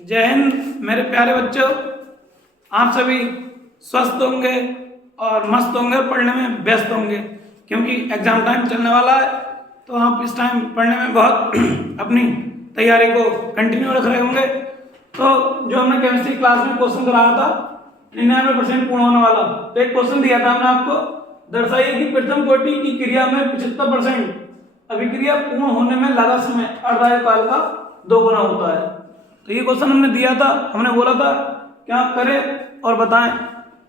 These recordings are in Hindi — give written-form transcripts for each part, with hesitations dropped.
जय हिंद मेरे प्यारे बच्चों। आप सभी स्वस्थ होंगे और मस्त होंगे, पढ़ने में व्यस्त होंगे क्योंकि एग्जाम टाइम चलने वाला है। तो आप इस टाइम पढ़ने में बहुत अपनी तैयारी को कंटिन्यू रख रहे होंगे। तो जो हमने केमिस्ट्री क्लास में क्वेश्चन कराया था 99% पूर्ण होने वाला, तो एक क्वेश्चन दिया था हमने आपको, दर्शाइए कि प्रथम कोटि की क्रिया में 75% अभिक्रिया पूर्ण होने में लगा समय अर्धायु काल का 2 गुना होता है। तो ये क्वेश्चन हमने दिया था, हमने बोला था कि आप करें और बताएं,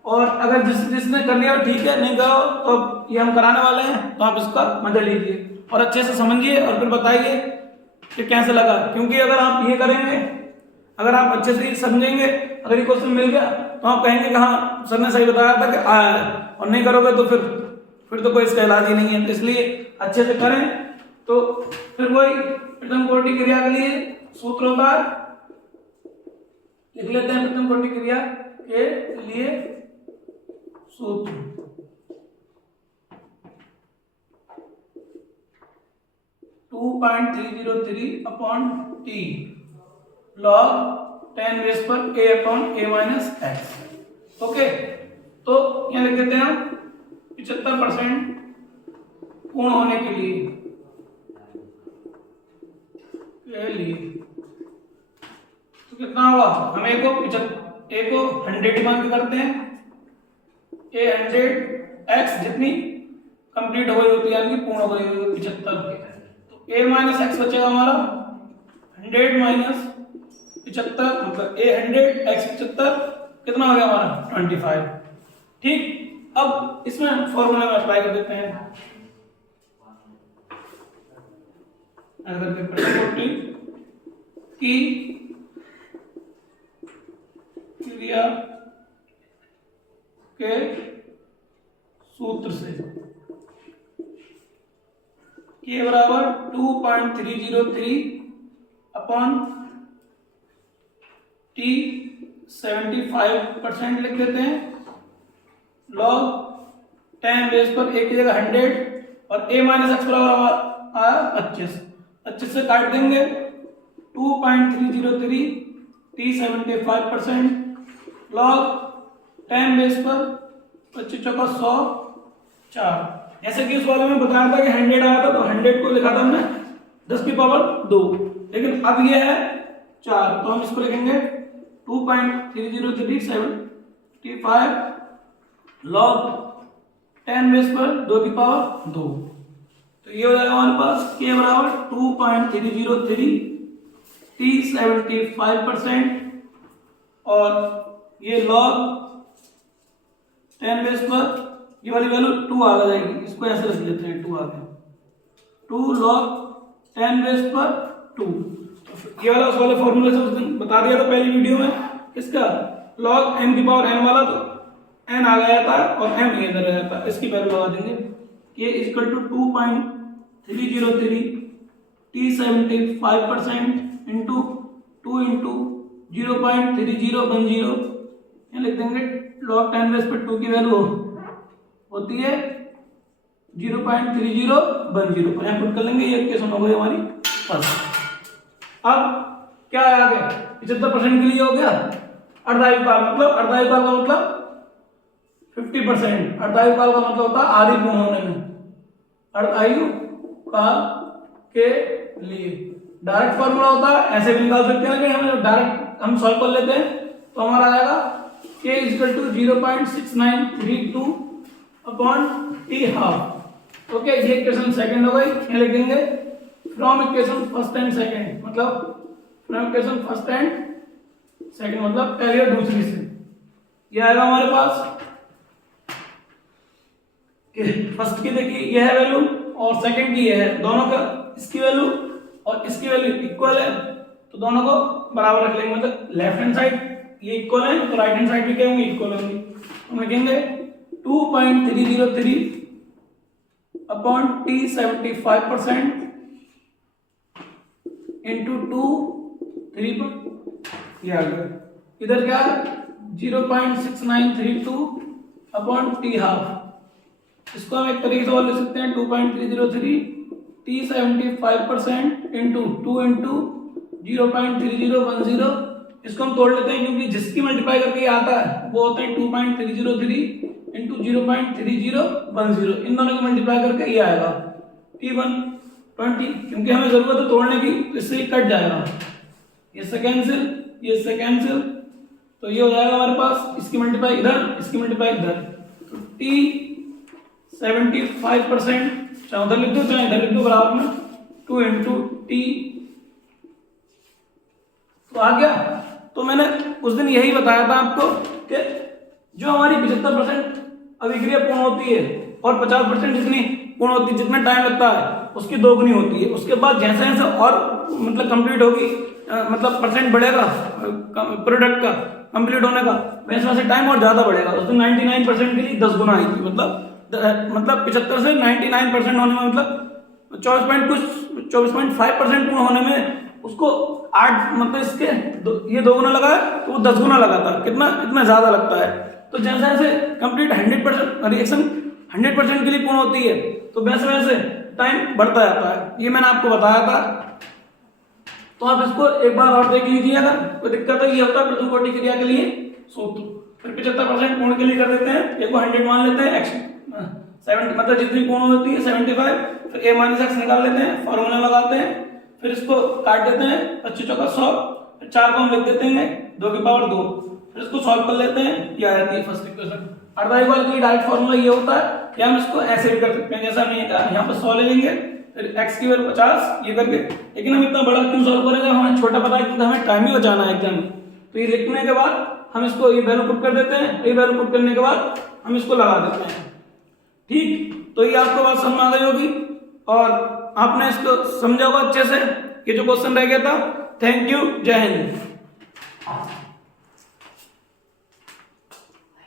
और अगर जिसने कर लिया ठीक है, नहीं करो तो ये हम कराने वाले हैं, तो आप इसका मजा लीजिए और अच्छे से समझिए और फिर बताइए कि कैसे लगा। क्योंकि अगर आप ये करेंगे, अगर आप अच्छे से समझेंगे, अगर ये क्वेश्चन मिल गया तो आप कहेंगे कि हाँ सर ने सही बताया था कि आया है, और नहीं करोगे तो फिर तो कोई इसका इलाज ही नहीं है। तो इसलिए अच्छे से करें। तो फिर वही प्रथम कोटि क्रिया के लिए सूत्र होता है, लिख लेते हैं प्रथम कोटि क्रिया के लिए सूत्र। टू 2.303/T log 10 बेस पर A/A-x। ओके, तो यहाँ लिख देते हैं हम 75% पूर्ण होने के लिए तो कितना होगा, हम A को 100 मान के करते हैं। A100x जितनी कंप्लीट हो गई होती है, यानी पूर्ण हो गई होती है 75। तो A-x बचेगा हमारा 100 माइनस 75, मतलब A100x 75 कितना हो गया हमारा 25। ठीक, अब इसमें फॉर्मूला में अप्लाई कर देते हैं। अगर कोटि की क्रिया के सूत्र से K बराबर 2.303/T 75% लिख देते हैं। log 10 बेस पर A की जगह 100 और A-x बराबर आया 25 से काट देंगे। 2.303 T 75% log 10 बेस पर 25 चौका 100 4। ऐसे कि इस वाले में बताया था कि 100 आया था, तो 100 को लिखा था हमने 10 की पावर 2, लेकिन अब ये है 4, तो हम इसको लिखेंगे 2.30375 log 10 बेस पर 2 की पावर 2। तो ये हो जाएगा हमारे पास K बराबर 2.303 T 75% और ये log 10 बेस पर ये वाली वैल्यू 2 आ जाएगी, इसको ऐसे रख लेते हैं, 2 आ गया, 2 log 10 बेस पर 2। तो ये वाला उस वाले फॉर्मूले से उस दिन बता दिया था पहली वीडियो में, इसका log n की पावर n वाला, तो n आ गया था और m ये इधर रह जाता, इसकी वैल्यू लगा देंगे। ये equal to 2.303 T 75% into 2 into 0.3010, ये लिख देंगे log 10 बेस पर 2 की वैल्यू होती है 0.3010, और यहाँ पुट कर लेंगे। ये इक्वेशन हो गई हमारी फर्स्ट। अब क्या है आगे, 75% के लिए हो गया अर्धायु काल, मतलब अर्धायु काल का मतलब 50%, अर्धायु काल का मतलब होता है आधी पूर्ण होने में। अर्धायु काल के लिए डायरेक्ट फॉर्मूला होता है, ऐसे भी निकाल सकते हैं, लेकिन हम डायरेक्ट हम सॉल्व कर लेते हैं तो हमारा आएगा K equal to 0.6932/T half. Okay, ये इक्वेशन सेकंड हो गई, ये लिख देंगे from equation first and second, मतलब from equation first and second मतलब पहली और दूसरी से। ये आएगा हमारे पास फर्स्ट की देखिए यह है वैल्यू और सेकंड की यह है, दोनों का इसकी वैल्यू और इसकी वैल्यू इक्वल है, तो दोनों को बराबर रख लेंगे, मतलब लेफ्ट हैंड साइड ये इक्वल है तो राइट हैंड साइड भी क्या होंगे, इक्वल होंगे। हम लिखेंगे 2.303/T 75% इंटू 2 3 ये आ गया, इधर क्या 0.6932/T हाफ। इसको हम एक तरीके से और लिख सकते हैं 2.303 T 75% इंटू 2 इंटू 0.3010 इसको हम तोड़ लेते हैं, क्योंकि जिसकी मल्टीप्लाई करके ये आता है वो होता है 2.303 इंटू 0.3010, इन दोनों की मल्टीप्लाई करके ये आएगा T1 20, क्योंकि हमें जरूरत है तोड़ने की, तो इससे ये कट जाएगा, ये से कैंसिल, ये से कैंसिल, तो ये हो जाएगा हमारे पास, इसकी मल्टीप्लाई इधर, इसकी मल्टीप्लाई इधर, तो T 75%, चाहे उधर लिख दो चाहे इधर लिख दो बराबर में, 2 इंटू T, तो आ गया। तो मैंने उस दिन यही बताया था आपको कि जो हमारी 75% अभिक्रिया पूर्ण होती है और 50% जितनी पूर्ण होती है, जितना टाइम लगता है उसकी दोगुनी होती है। उसके बाद जैसे जैसे और मतलब कंप्लीट होगी, मतलब परसेंट बढ़ेगा प्रोडक्ट का कंप्लीट होने का, वैसे वैसे टाइम और ज्यादा बढ़ेगा। उस दिन 99% के लिए 10 गुना आई थी, मतलब 75 से 99% होने में, मतलब 24.5% पूर्ण होने में उसको 8, मतलब इसके ये 2 गुना लगा है तो वो 10 गुना लगा था, कितना इतना ज्यादा लगता है। तो जैसे जैसे कंप्लीट 100% रिएक्शन 100% के लिए पूर्ण होती है तो वैसे वैसे टाइम बढ़ता जाता है, ये मैंने आपको बताया था। तो आप इसको एक बार और देख लीजिए, अगर कोई दिक्कत है, ये होता है प्रथम कोटि क्रिया के लिए सूत्र। फिर 75% पूर्ण के लिए कर देते हैं, एक को 100 मान लेते हैं, x 70 मतलब जितनी पूर्ण होती है 75, फिर a माइनस एक्स निकाल लेते हैं, फॉर्मूला लगाते हैं, फिर इसको काट देते हैं, 25 चौका 100, फिर 4 को हम लिख देते हैं 2 की पावर 2, फिर इसको सॉल्व कर लेते हैं, ये आ जाती है फर्स्ट इक्वेशन। अर्धा इक्वल की डायरेक्ट फॉर्मूला ये होता है कि हम इसको ऐसे भी कर सकते हैं, जैसा हमने यहाँ पर 100 ले लेंगे, फिर x की वैल्यू 50 ये करके। लेकिन हम इतना बड़ा क्यों सॉल्व करेंगे, हमें छोटा पता है क्योंकि हमें टाइम ही बचाना है एग्जाम में। तो ये लिखने के बाद हम इसको ये वैल्यू पुट कर देते हैं, ये वैल्यू पुट करने के बाद हम इसको लगा देते हैं, ठीक। तो ये आपको बात समझ आ गई होगी और आपने इसको समझा होगा अच्छे से। ये जो क्वेश्चन रह गया था। थैंक यू, जय हिंद।